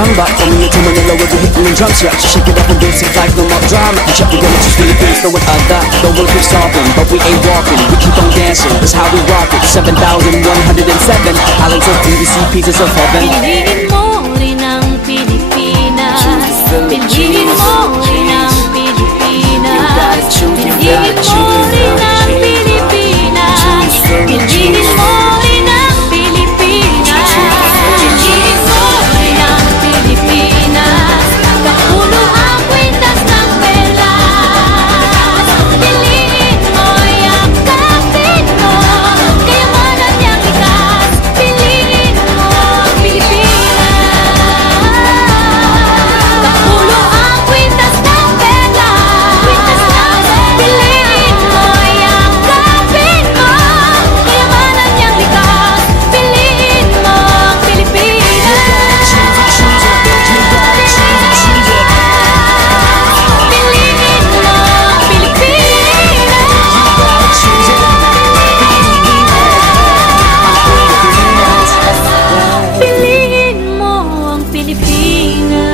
samba. Coming into Manila with the hitting and drums, yeah. Shake it up and dance it like no more drama. You check the game, it's Philippines, throw it out that. The world keeps stopping, but we ain't walking. We keep on dancing, that's how we rock it. 7,107 islands of PVC, pieces of heaven. Piliin mo rin ang Pilipinas. Piliin mo rin ang Pilipinas. Piliin mo rin ang Pilipinas. Piliin mo rin ang Pilipinas. Piliin mo rin ang Pilipinas. Kapulo ang kwintas ng pelas. Piliin mo, yakapin mo, kayamanan niyang likas. Piliin mo ang Pilipinas. Kapulo ang kwintas ng pelas. Piliin mo, yakapin mo, kayamanan niyang likas. Piliin mo ang Pilipinas. Piliin mo ang Pilipinas. Piliin mo ang Pilipinas.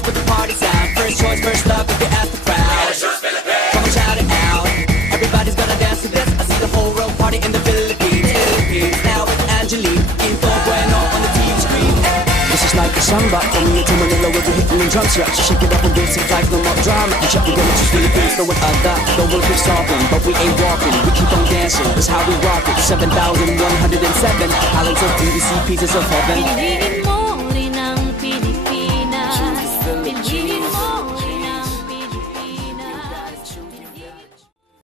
host with the party sound. First choice, first love, if you ask the crowd. Come on, shout it out. Everybody's gonna dance to this. I see the whole world party in the Philippines. Now with Angelique, Info Bueno on the TV screen. This is like a samba, coming into Manila with the hitting and drum set. So shake it up and dance it like no more drama. And check again, it's Philippines, know what I got. The world keeps talking, but we ain't walking. We keep on dancing, that's how we rock it. 7,107 islands of beauty, see pieces of heaven.